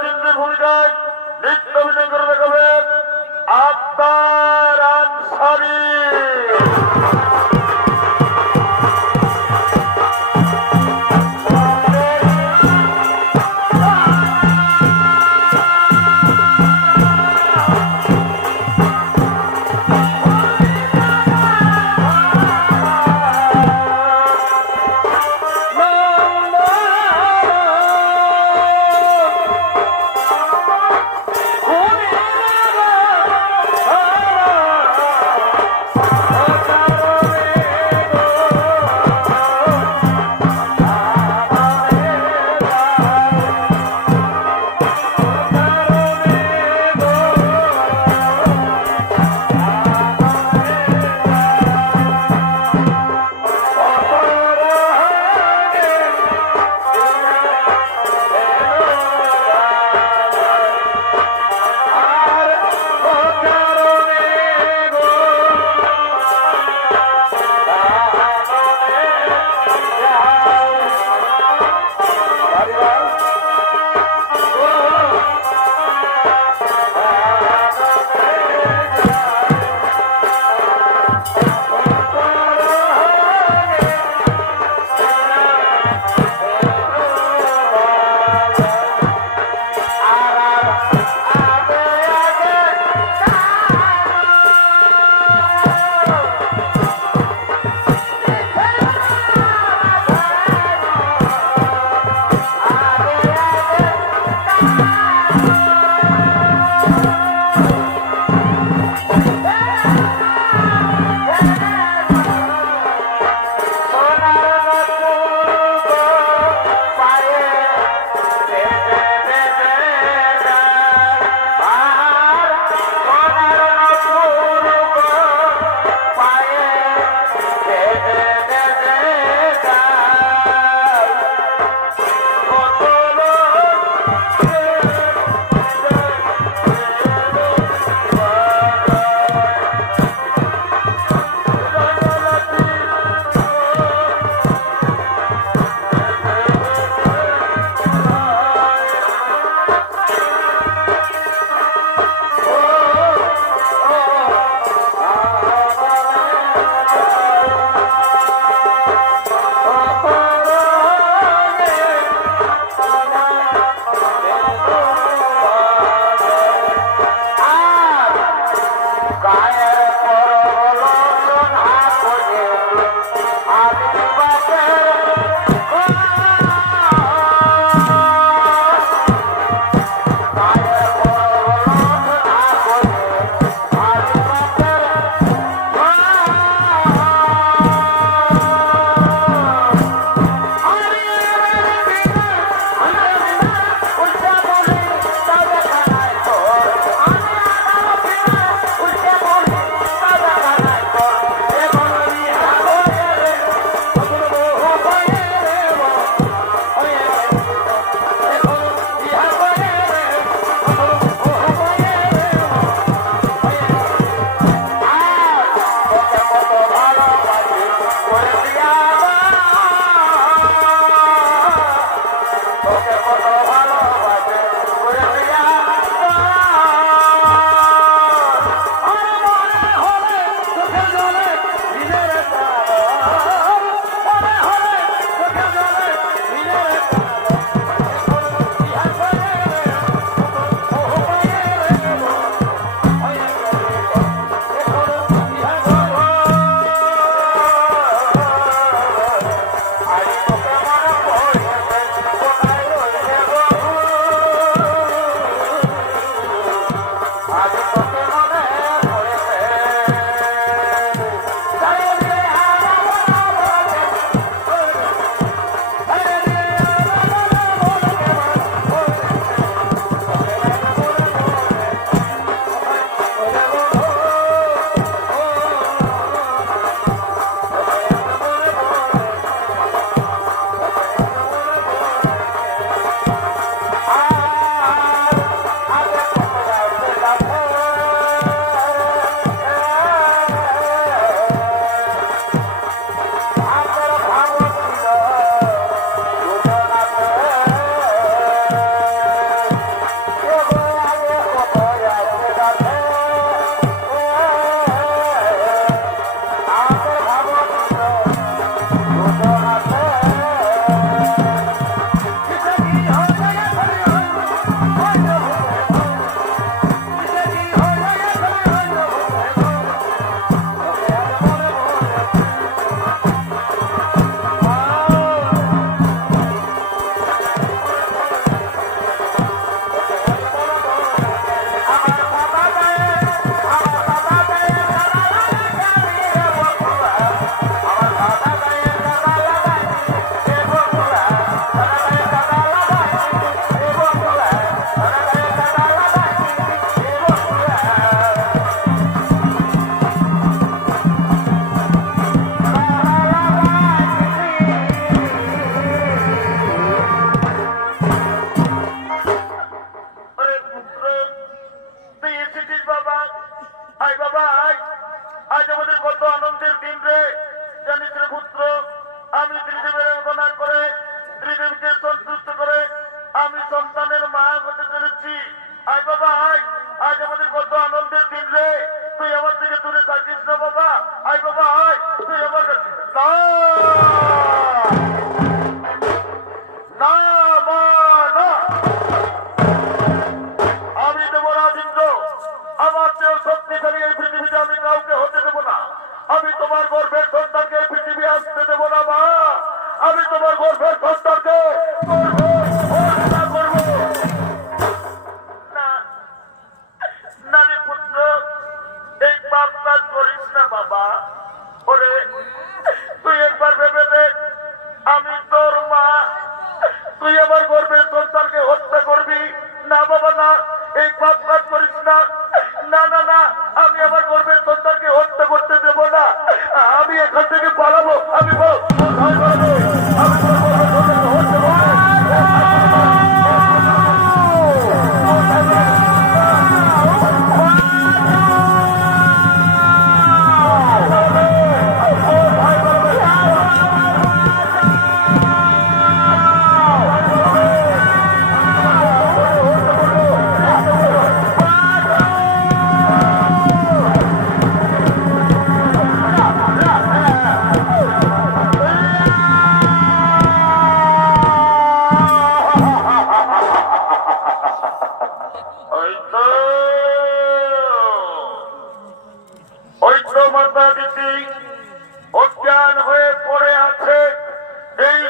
রাজেন্দ্রের ভূমিকায় নিত্য অভিনয় করে দেখাবেন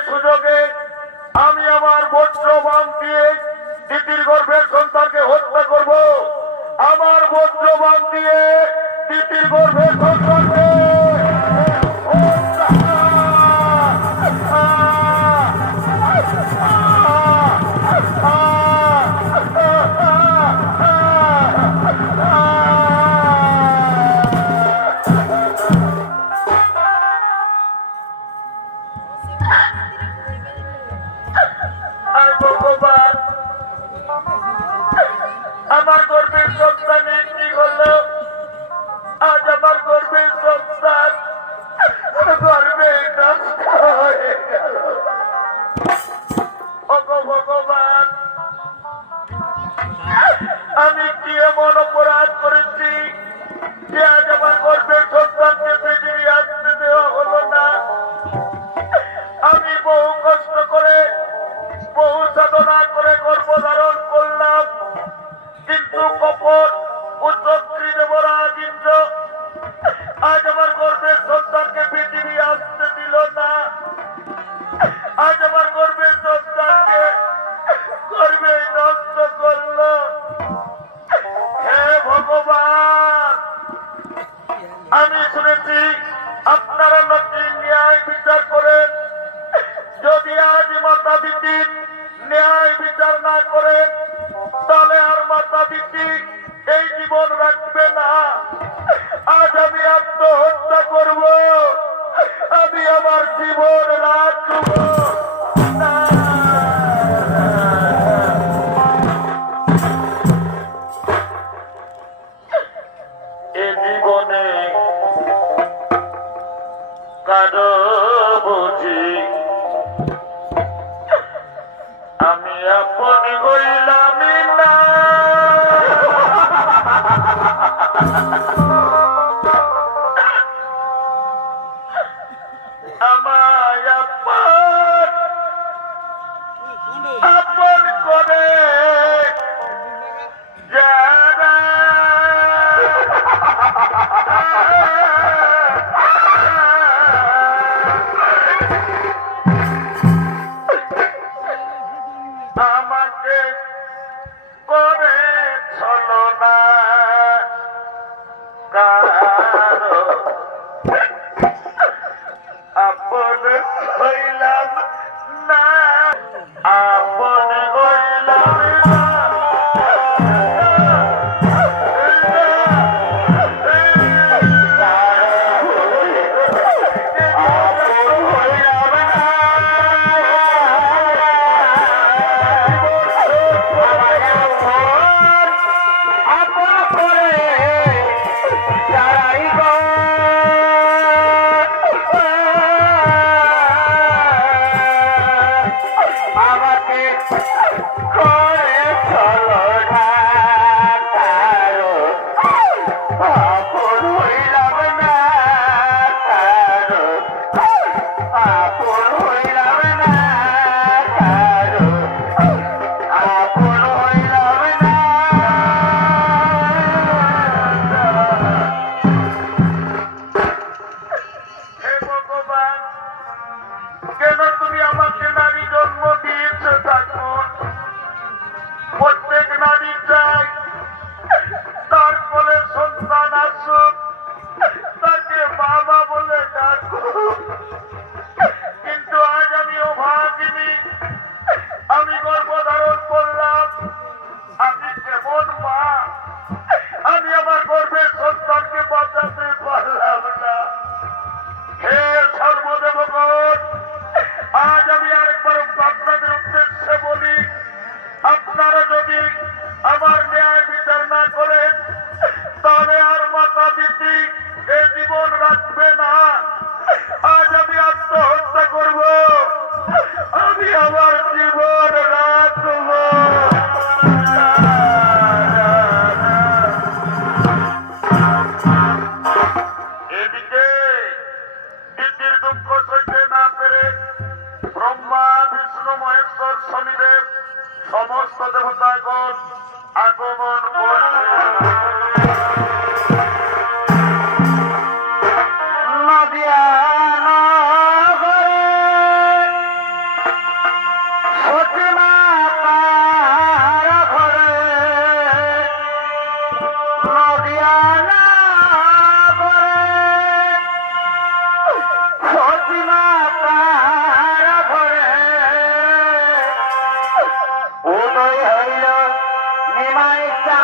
সুযোগে নিমাই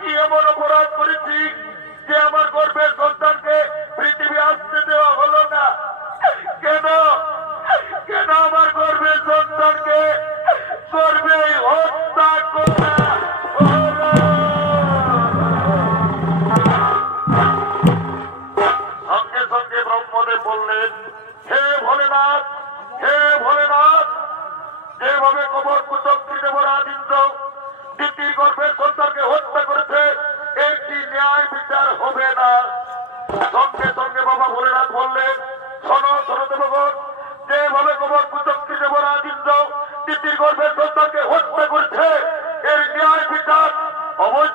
কি এমন অপরাধ করেছি যে আমার গর্বের সন্তানকে পৃথিবী আসতে দেওয়া হলো না? কেন? কেন আমার গর্বের সন্তানকে গর্বে হত্যা করা সঙ্গে সঙ্গে বললেন, হে ভোলেনাথ হে ভোলেনাথ, যেভাবে কবর কুচক্রী দেবরা বিচার হবে না। সঙ্গে সঙ্গে বাবা ভোলেনাথ বললেন, শোনো শোনো ভগবান, যেভাবে গোবর কুচক্রী দেবরা দিন্দ নীতির গর্ভের সন্তানকে হত্যা করছে, এর ন্যায় বিচার অবশ্য